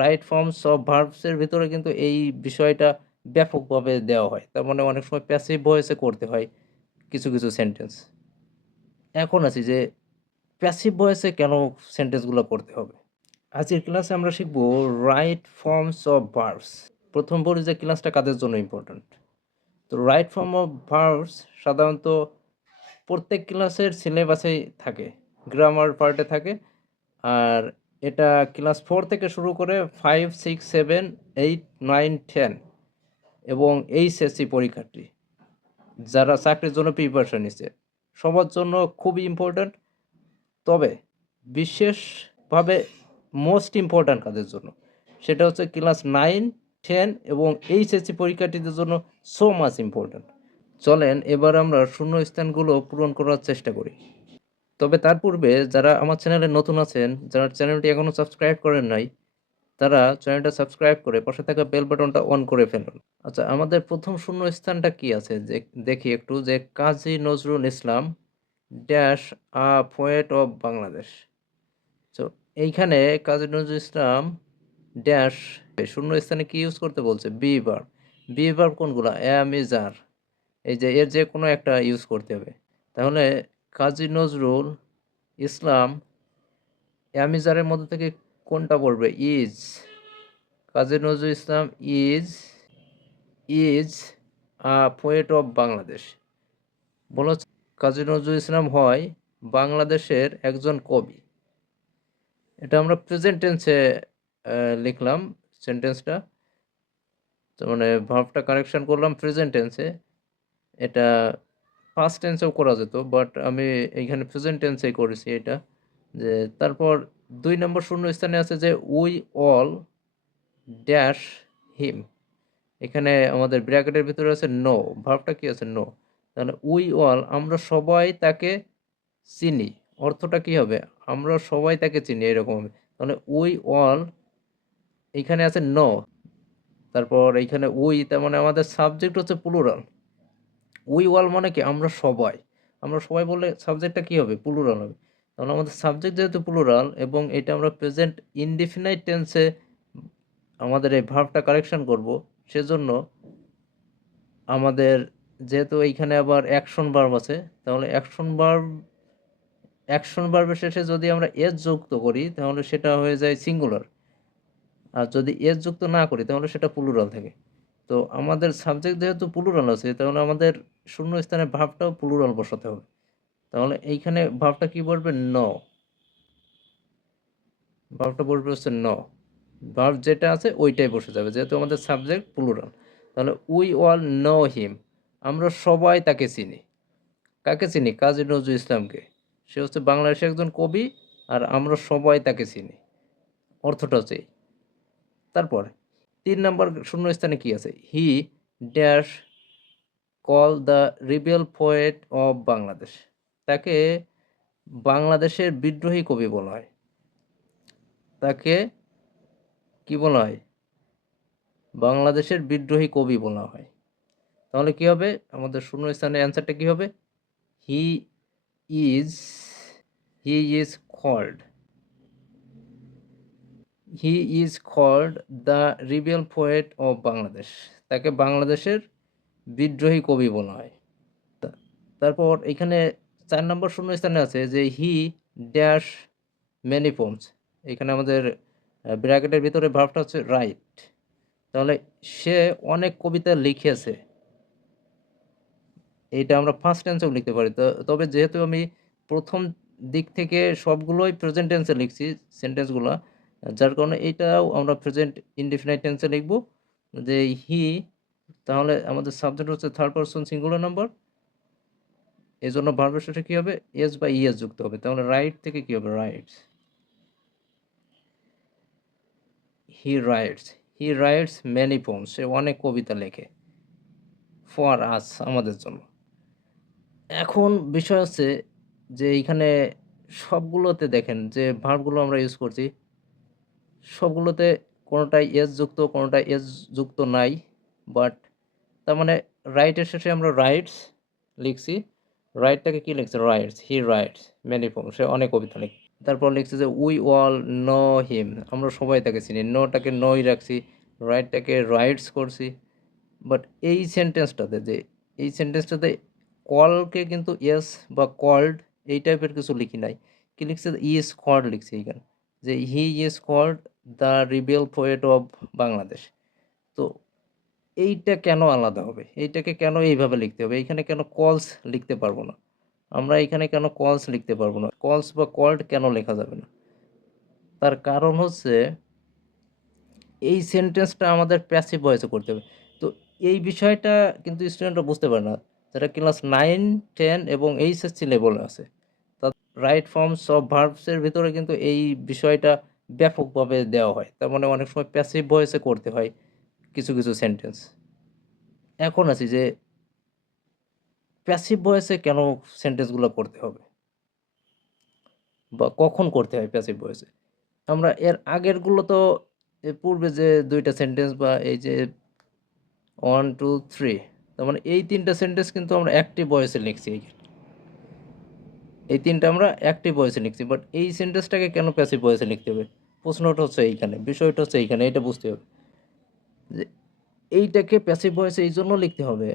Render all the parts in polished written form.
Right forms of ভার্বসের ভিতরে কিন্তু এই বিষয়টা ব্যাপকভাবে দেওয়া হয়। তার মানে অনেক সময় প্যাসিভ ভয়েসে করতে হয় কিছু সেন্টেন্স। এখন আসি যে প্যাসিভ ভয়েসে কেন সেন্টেন্সগুলো করতে হবে? আজকের ক্লাসে আমরা শিখব রাইট ফর্মস অফ ভার্বস। প্রথম বলি যে ক্লাসটা কাদের জন্য ইম্পর্ট্যান্ট। তো রাইট ফর্ম অফ ভার্বস সাধারণত প্রত্যেক ক্লাসের সিলেবাসেই থাকে, গ্রামার পার্টে থাকে। আর এটা ক্লাস 4 থেকে শুরু করে 5, 6, 7, 8, 9, 10 এবং এইচএসসি পরীক্ষার্থী যারা চাকরির জন্য প্রিপারেশন নিচ্ছে সবার জন্য খুবই ইম্পর্ট্যান্ট। তবে বিশেষভাবে মোস্ট ইম্পর্ট্যান্ট কাদের জন্য, সেটা হচ্ছে ক্লাস 9, 10 এবং এইচএসসি পরীক্ষার্থীদের জন্য সো মাচ ইম্পর্ট্যান্ট। চলেন এবার আমরা শূন্যস্থানগুলো পূরণ করার চেষ্টা করি। তবে তার পূর্বে যারা আমার চ্যানেলে নতুন আছেন, যারা চ্যানেলটি এখনও সাবস্ক্রাইব করেন নাই, তারা চ্যানেলটা সাবস্ক্রাইব করে পাশে থাকা বেল বাটনটা অন করে ফেলুন। আচ্ছা, আমাদের প্রথম শূন্যস্থানটা কি আছে যে দেখি একটু, যে Kazi Nazrul Islam dash a poet of Bangladesh. তো এইখানে কাজী নজরুল ইসলাম ড্যাশ শূন্যস্থানে কি ইউজ করতে বলছে? Be verb. বি ভার্ব কোনগুলা? অ্যাম, ইজ, আর। এই যে এর যে কোনো একটা ইউজ করতে হবে। তাহলে কাজী নজরুল ইসলাম অ্যামিজারের মধ্যে থেকে কোনটা পড়বে? Is. Kazi Nazrul Islam is a poet of Bangladesh. বলা হচ্ছে কাজী নজরুল ইসলাম হয় বাংলাদেশের একজন কবি। এটা আমরা প্রেজেন্ট টেন্সে লিখলাম সেন্টেন্সটা। তার মানে ভার্বটা কারেকশন করলাম প্রেজেন্ট টেন্সে। এটা পাস্ট টেন্সেও করা যেত, বাট আমি এইখানে প্রেজেন্ট টেন্সেই করেছি এটা। যে তারপর 2 নম্বর শূন্যস্থানে আছে যে উই অল ড্যাশ হিম। এখানে আমাদের ব্র্যাকেটের ভিতরে আছে নো, ভার্বটা কি আছে? নো। তাহলে উই অল আমরা সবাই তাকে চিনি, অর্থটা কি হবে? আমরা সবাই তাকে চিনি, এরকম হবে। তাহলে উই অল, এইখানে আছে নো, তারপর এইখানে উই, তার মানে আমাদের সাবজেক্ট হচ্ছে প্লুরাল। উই অল মানে কি? আমরা সবাই। আমরা সবাই বললে সাবজেক্টটা কি হবে? প্লুরাল হবে। তাহলে আমাদের সাবজেক্ট যেহেতু প্লুরাল এবং এটা আমরা প্রেজেন্ট ইনডিফিনাইট টেন্সে আমাদের এই ভার্বটা কারেকশন করব, সেজন্য আমাদের যেহেতু এইখানে আবার অ্যাকশন ভার্ব আছে, তাহলে অ্যাকশন ভার্বের শেষে যদি আমরা এস যুক্ত করি তাহলে সেটা হয়ে যায় সিঙ্গুলার। আর যদি এস যুক্ত না করি তাহলে সেটা প্লুরাল থাকে। তো আমাদের সাবজেক্ট যেহেতু প্লুরাল আছে, তাহলে আমাদের শূন্যস্থানে ভার্বটাও প্লুরাল বসাতে হবে। তাহলে এইখানে ভার্বটা কি বলবে? নো। ভার্বটা বসবে হচ্ছে নো। ভার্ব যেটা আছে ওইটাই বসে যাবে, যেহেতু আমাদের সাবজেক্ট প্লুরাল। তাহলে উই অল নো হিম, আমরা সবাই তাকে চিনি। কাকে চিনি? কাজী নজরুল ইসলামকে। সে হচ্ছে বাংলাদেশের একজন কবি, আর আমরা সবাই তাকে চিনি, অর্থটা হচ্ছে এই। তারপর 3 নম্বর শূন্যস্থানে কি আছে? He dash call the rebel poet of Bangladesh. তাকে বাংলাদেশের বিদ্রোহী কবি বলা হয়। তাকে কি বলা হয়? বাংলাদেশের বিদ্রোহী কবি বলা হয়। তাহলে কি হবে? আমাদের শূন্যস্থানের অ্যান্সারটা কি হবে? He is he is called he is called the rebel poet of Bangladesh. তাকে বাংলাদেশের বিদ্রোহী কবি বলা হয়। তারপর এখানে 4 নম্বর শূন্যস্থানে আছে যে হি ড্যাশ মেনি পোমস। এখানে আমাদের ব্র্যাকেটের ভিতরে ভার্বটা হচ্ছে রাইট। তাহলে সে অনেক কবিতা লিখেছে, এইটা আমরা ফার্স্ট টেন্সেও লিখতে পারি। তবে যেহেতু আমি প্রথম দিক থেকে সবগুলোই প্রেজেন্ট টেন্সে লিখছি সেন্টেন্সগুলো, যার কারণে এইটাও আমরা প্রেজেন্ট ইনডিফিনাইট টেন্সে লিখব যে হি। তাহলে আমাদের সাবজেক্ট হচ্ছে থার্ড পারসন সিঙ্গুলার নাম্বার, এই জন্য ভার্বের শেষে কী হবে? এস বা ইএস যুক্ত হবে। তাহলে রাইট থেকে কী হবে? Writes. He writes many poems, সে অনেক কবিতা লেখে। ফর আস, আমাদের জন্য। এখন বিষয় হচ্ছে যে এইখানে সবগুলোতে দেখেন যে ভার্বগুলো আমরা ইউজ করছি, সবগুলোতে কোনোটাই এস যুক্ত, কোনোটাই এস যুক্ত নাই। বাট তার মানে রাইটের শেষে আমরা রাইটস লিখছি। রাইটটাকে কি লিখছে? Writes. He writes many poem, সে অনেক কবিতা লেখে। তারপর লিখছে যে উই অল নো হিম, আমরা সবাই তাকে চিনি। নোটাকে নই রাখছি, রাইটটাকে রাইটস করছি। বাট এই সেন্টেন্সটাতে কলকে কিন্তু ইয়েস বা কল্ড এই টাইপের কিছু লিখি নাই। কি লিখছে? ইজ কল্ড লিখছে এইখানে, যে he is called the rebel poet of Bangladesh. তো এইটা কেন আলাদা হবে? এইটাকে কেন এইভাবে লিখতে হবে? এইখানে কেন কলস লিখতে পারবো না? আমরা এখানে কেন কলস লিখতে পারবো না? কলস বা কল্ড কেন লেখা যাবে না? তার কারণ হচ্ছে এই সেন্টেন্সটা আমাদের প্যাসিভ ভয়েসে করতে হবে। তো এই বিষয়টা কিন্তু স্টুডেন্টরা বুঝতে পারে না। যারা ক্লাস 9, 10 এবং এইচএসসি লেভেলে আছে। রাইট ফর্মস অফ ভার্বস এর ভিতরে কিন্তু এই বিষয়টা ব্যাপকভাবে দেওয়া হয়। তার মানে অনেক সময় প্যাসিভ ভয়েসে করতে হয় কিছু সেন্টেন্স। এখন আছি যে প্যাসিভ ভয়েসে কেন সেন্টেন্সগুলো করতে হবে? বা কখন করতে হয় প্যাসিভ ভয়েসে? আমরা এর আগেরগুলো তো পূর্বে যে ২ টা সেন্টেন্স বা এই যে 1, 2, 3, তার মানে এই ৩ টা সেন্টেন্স কিন্তু আমরা অ্যাক্টিভ ভয়েসে লিখছি এইখানে। এই ৩ টা আমরা অ্যাক্টিভ ভয়েসে লিখছি। বাট এই সেন্টেন্সটাকে কেন প্যাসিভ ভয়েসে লিখতে হবে? প্রশ্নটা হচ্ছে এইখানে, বিষয়টা হচ্ছে এইখানে, এটা বুঝতে হবে। যে এইটাকে প্যাসিভ ভয়েসে এইজন্য লিখতে হবে,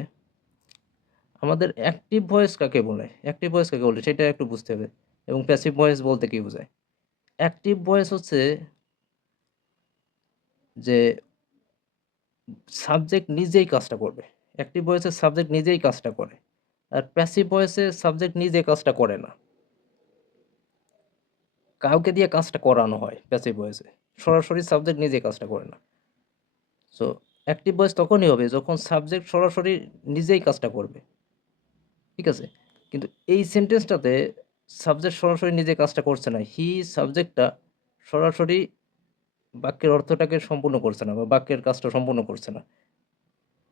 আমাদের অ্যাক্টিভ ভয়েস কাকে বলে? অ্যাক্টিভ ভয়েস কাকে বলে সেটা একটু বুঝতে হবে। এবং প্যাসিভ ভয়েস বলতে কি বোঝায়? অ্যাক্টিভ ভয়েস হচ্ছে যে সাবজেক্ট নিজেই কাজটা করবে। অ্যাক্টিভ ভয়েসে সাবজেক্ট নিজেই কাজটা করে। আর প্যাসিভ ভয়েসে সাবজেক্ট নিজে কাজটা করে না। কাউকে দিয়ে কাজটা করানো হয় প্যাসিভ ভয়েসে। সরাসরি সাবজেক্ট নিজে কাজটা করে না। সো অ্যাক্টিভ ভয়েস তখনই হবে যখন সাবজেক্ট সরাসরি নিজেই কাজটা করবে। ঠিক আছে? কিন্তু এই সেন্টেন্সটাতে সাবজেক্ট সরাসরি নিজে কাজটা করছে না। হি সাবজেক্টটা সরাসরি বাক্যের অর্থটাকে সম্পূর্ণ করছে না বা বাক্যের কাজটা সম্পূর্ণ করছে না।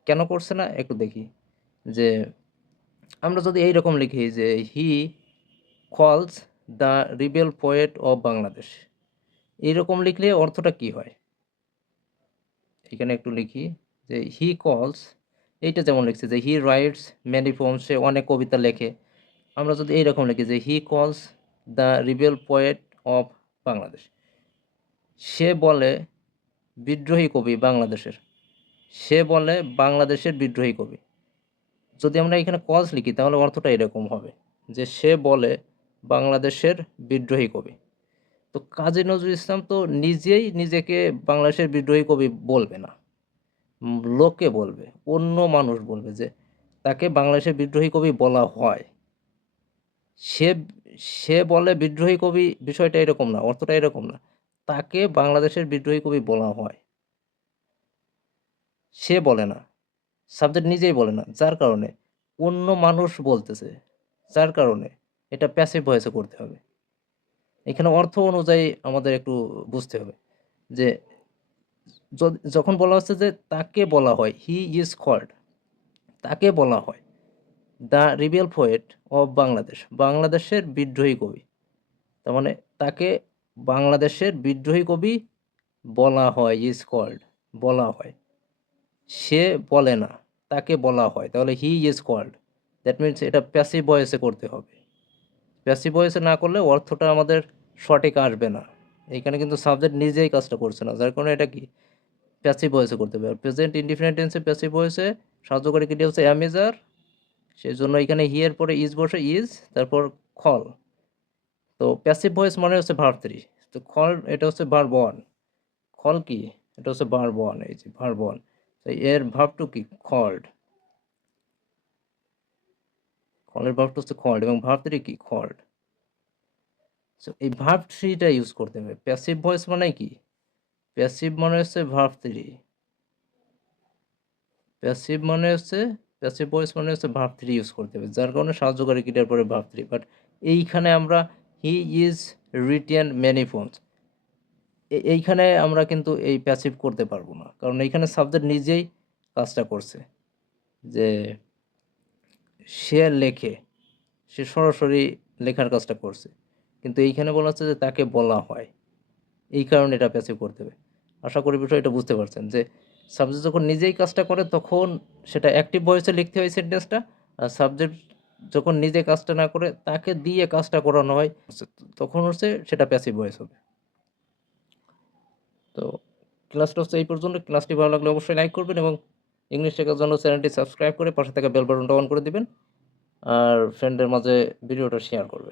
কেন করছে না? একটু দেখি। যে আমরা যদি এইরকম লিখি যে he calls the rebel poet of Bangladesh. এইরকম লিখলে অর্থটা কি হয়? এখানে একটু লিখি যে হি কলস, এইটা যেমন লিখছে যে হি রাইটস মেনি পোয়েমস, সে অনেক কবিতা লেখে। আমরা যদি এইরকম লিখি যে he calls the rebel poet of Bangladesh, সে বলে বিদ্রোহী কবি বাংলাদেশের। সে বলে বাংলাদেশের বিদ্রোহী কবি। যদি আমরা এখানে কলস লিখি তাহলে অর্থটা এরকম হবে যে সে বলে বাংলাদেশের বিদ্রোহী কবি। তো কাজী নজরুল ইসলাম তো নিজেই নিজেকে বাংলাদেশের বিদ্রোহী কবি বলবে না। লোকে বলবে, অন্য মানুষ বলবে যে তাকে বাংলাদেশের বিদ্রোহী কবি বলা হয়। সে সে বলে বিদ্রোহী কবি, বিষয়টা এরকম না, অর্থটা এরকম না। তাকে বাংলাদেশের বিদ্রোহী কবি বলা হয়। সে বলে না। সাবজেক্ট নিজেই বলে না। যার কারণে অন্য মানুষ বলতেছে। যার কারণে এটা প্যাসিভ ভয়েসে করতে হবে। এখানে অর্থ অনুযায়ী আমাদের একটু বুঝতে হবে যে যখন বলা হচ্ছে যে তাকে বলা হয়, হি ইজ কল্ড, তাকে বলা হয় the rebel poet of Bangladesh, বাংলাদেশের বিদ্রোহী কবি। তার মানে তাকে বাংলাদেশের বিদ্রোহী কবি বলা হয়, ইজ কল্ড, বলা হয়। সে বলে না, তাকে বলা হয়। তাহলে he is called. That means এটা প্যাসিভ ভয়েসে করতে হবে। প্যাসিভ ভয়েসে না করলে অর্থটা আমাদের সঠিক আসবে না। এইখানে কিন্তু সাবজেক্ট নিজেই কাজটা করছে না। যার কারণে এটা কি? প্যাসিভ ভয়েসে করতে হবে। আর প্রেজেন্ট ইনডিফিনিট টেন্সে প্যাসিভ ভয়েসে সাহায্যকারী ক্রিয়া হচ্ছে অ্যাম ইজ আর। সেজন্য এখানে হি এর পরে ইজ বসে, ইজ তারপর খল। তো প্যাসিভ ভয়েস মানে হচ্ছে ভার্ব 3। তো খল এটা হচ্ছে ভার্ব 1। খল কি? এটা হচ্ছে ভার্ব 1, এই যে ভার্ব 1। তো এর ভার্ব 2 কি? কল্ড। কলের ভার্ব 2 হচ্ছে কল্ড এবং ভার্ব 3 কি? কল্ড। সো এই ভার্ব 3 টা ইউজ করতে হবে। প্যাসিভ ভয়েস মানে কি? প্যাসিভ মানে হচ্ছে ভার্ব 3। প্যাসিভ মানে হচ্ছে, প্যাসিভ ভয়েস মানে হচ্ছে ভার্ব 3 ইউজ করতে হবে। যার কারণে সাহায্যকারী ক্রিয়ার পরে ভার্ব 3। বাট এইখানে আমরা he is written many phones, এইখানে আমরা কিন্তু এই প্যাসিভ করতে পারবো না। কারণ এইখানে সাবজেক্ট নিজেই কাজটা করছে। যে সে লেখে, সে সরাসরি লেখার কাজটা করছে। কিন্তু এইখানে বলা হচ্ছে যে তাকে বলা হয়। এই কারণে এটা প্যাসিভ করতে হবে। আশা করি বিষয়টা বুঝতে পারছেন যে সাবজেক্ট যখন নিজেই কাজটা করে তখন সেটা অ্যাক্টিভ ভয়েসে লিখতে হয় সেন্টেন্সটা। আর সাবজেক্ট যখন নিজে কাজটা না করে তাকে দিয়ে কাজটা করানো হয়, তখন হচ্ছে সেটা প্যাসিভ ভয়েস হবে। তো ক্লাসটা হচ্ছে এই পর্যন্ত। ক্লাসটি ভালো লাগলে অবশ্যই লাইক করবেন এবং ইংলিশ শেখার জন্য চ্যানেলটি সাবস্ক্রাইব করে পাশে থাকা বেল বাটনটা অন করে দিবেন। আর ফ্রেন্ডদের মাঝে ভিডিওটা শেয়ার করবেন।